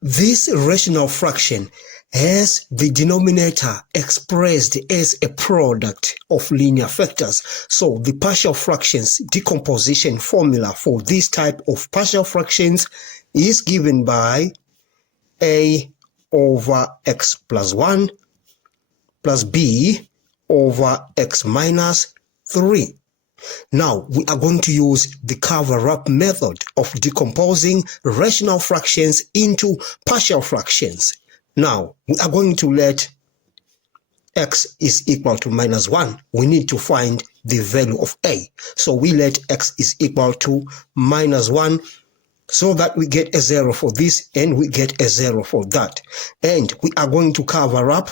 This rational fraction has the denominator expressed as a product of linear factors. So the partial fractions decomposition formula for this type of partial fractions is given by a over x plus 1 plus b over x minus 3. Now, we are going to use the cover-up method of decomposing rational fractions into partial fractions. Now, we are going to let x is equal to minus 1. We need to find the value of a. So we let x is equal to minus 1 so that we get a 0 for this and we get a 0 for that. And we are going to cover up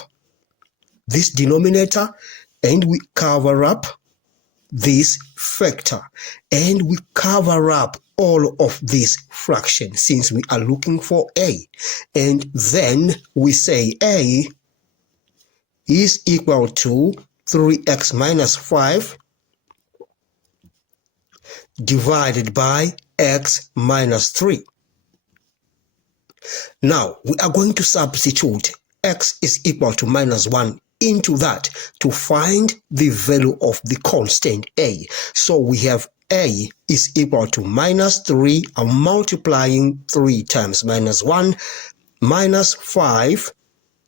this denominator and we cover up this factor and we cover up all of these fractions since we are looking for a, and then we say a is equal to 3x minus 5 divided by x minus 3. Now we are going to substitute x is equal to minus 1 into that to find the value of the constant a. So we have a is equal to minus 3. I'm multiplying 3 times minus 1 minus 5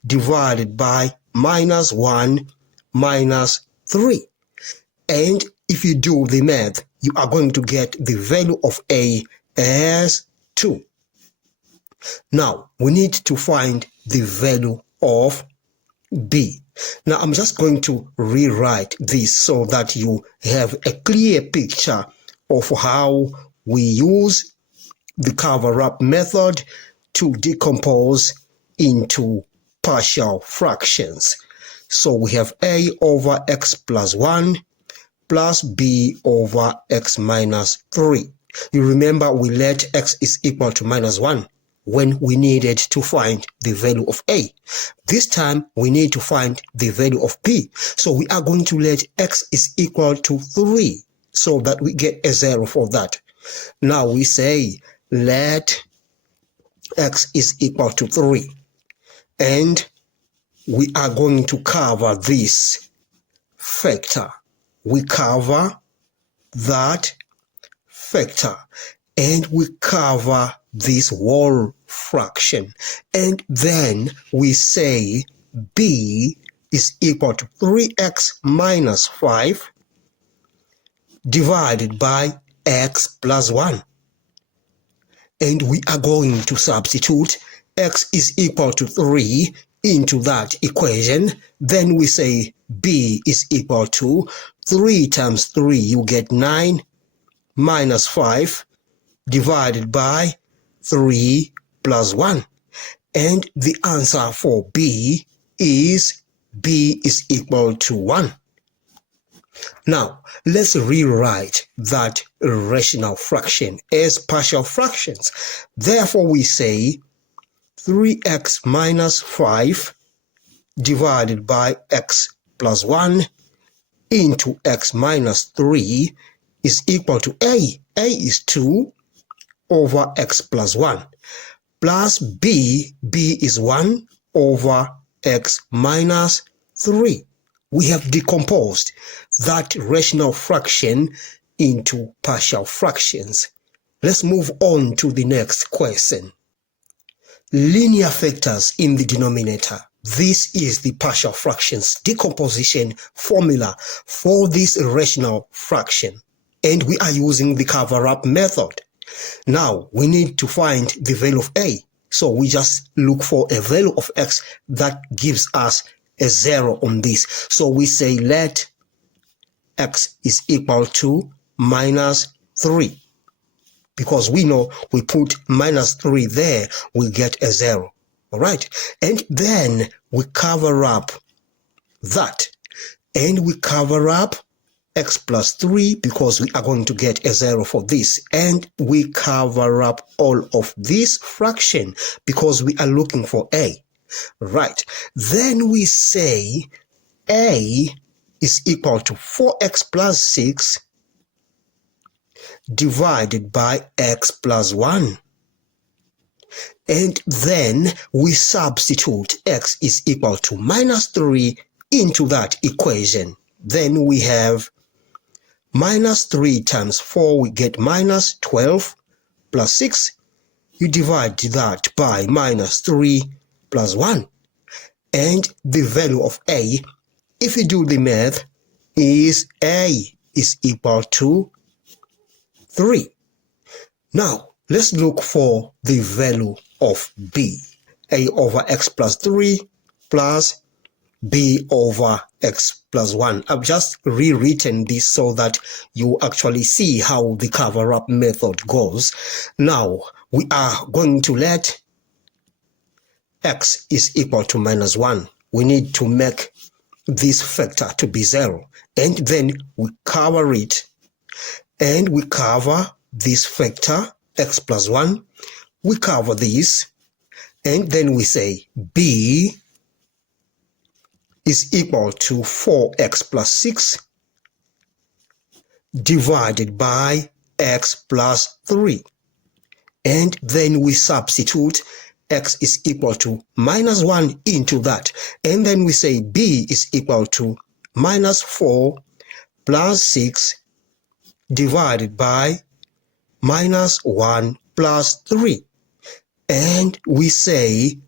divided by minus 1 minus 3. And if you do the math, you are going to get the value of a as 2. Now we need to find the value of b. Now I'm just going to rewrite this so that you have a clear picture of how we use the cover-up method to decompose into partial fractions. So we have a over x plus 1 plus b over x minus 3. You remember we let x is equal to minus 1 when we needed to find the value of a. This time we need to find the value of b. So we are going to let x is equal to 3 so that we get a 0 for that. Now we say let x is equal to 3 and we are going to cover this factor. We cover that factor and we cover this whole fraction, and then we say b is equal to 3x minus 5 divided by x plus 1, and we are going to substitute x is equal to 3 into that equation. Then we say b is equal to 3 times 3, you get 9 minus 5 divided by 3 plus 1, and the answer for b is equal to 1. Now let's rewrite that rational fraction as partial fractions. Therefore we say 3x minus 5 divided by x plus 1 into x minus 3 is equal to a. A is 2 over x plus 1 plus b is 1 over x minus 3. We have decomposed that rational fraction into partial fractions. Let's move on to the next question. Linear factors in the denominator. This is the partial fractions decomposition formula for this rational fraction, and we are using the cover-up method. Now we need to find the value of a, so we just look for a value of x that gives us a 0 on this. So we say let x is equal to minus 3, because we know we put minus 3 there, we get a 0. All right, and then we cover up that, and we cover up x plus 3 because we are going to get a 0 for this, and we cover up all of this fraction because we are looking for a. Right, then we say a is equal to 4x plus 6 divided by x plus 1. And then we substitute x is equal to minus 3 into that equation. Then we have minus 3 times 4, we get minus 12 plus 6. You divide that by minus 3 plus 1. And the value of a, if you do the math, is a is equal to 3. Now, let's look for the value of b. A over x plus 3 plus b over x plus 1. I've just rewritten this so that you actually see how the cover-up method goes. Now, we are going to let x is equal to minus 1. We need to make this factor to be 0. And then we cover it. And we cover this factor, x plus 1. We cover this. And then we say b is equal to 4x plus 6 divided by x plus 3. And then we substitute x is equal to minus 1 into that. And then we say b is equal to minus 4 plus 6 divided by minus 1 plus 3. And we say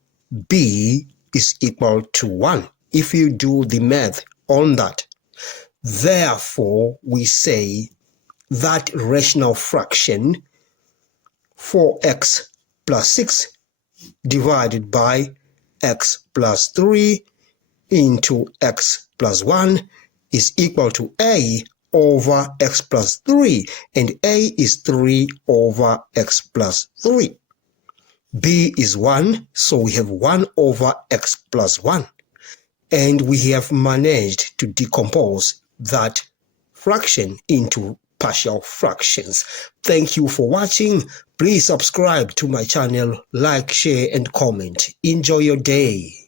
b is equal to 1 if you do the math on that. Therefore, we say that rational fraction 4x plus 6 divided by x plus 3 into x plus 1 is equal to a over x plus 3, and a is 3 over x plus 3. b is 1, so we have 1 over x plus 1. And we have managed to decompose that fraction into partial fractions. Thank you for watching. Please subscribe to my channel, like, share, and comment. Enjoy your day.